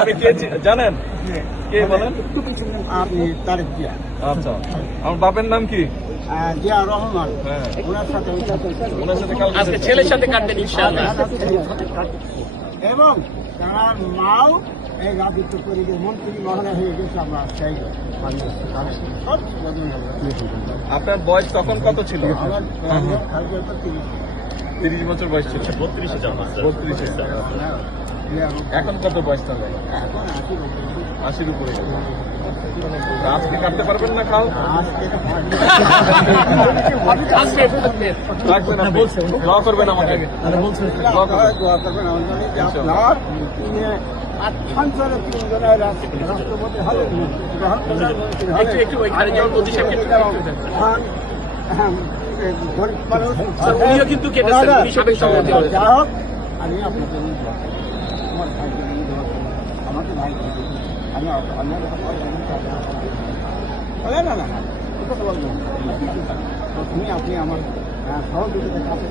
আপনি কে জানেন? কে বলেন? আপনি তারেক জিয়া। আচ্ছা, আমার বাপের নাম কি? জিয়া রহমান। হ্যাঁ, ওনার সাথে ওনার সাথে কালকে আজকে ছেলের সাথে কাটবেন ইনশাআল্লাহ। এবং তার মাও এই রাজত্ব পরিবেশ মন্ত্রী মহোদয় হয়ে গেছে। আমরা চাই আপনার বয়স তখন কত ছিল? আমার 30 বছর বয়স ছিল। 32-এ জন্ম। 32 এখন কত বয়স তাহলে? 80-র উপরে গেছে। আজকে কাটতে পারবেন না খাও? আজকে রাখবেন আপনি। দোয়া করবেন আমাকে। দোয়া করবেন। অঞ্চলে 3 জনের রাষ্ট্রপতি হলেন, একটু ওইখানে যেমন মোদী সাহেবকে গরিব মানুষ উনিও কিন্তু কেটেছেন, উনি সাবেক সভাপতি হলেন। যা হোক, আমি আপনাদের আমার ভাই আমাকে ভাই আমি অন্যের কথা না না না কথা বলবো তুমি আপনি আমার সহযোগিতার কাছে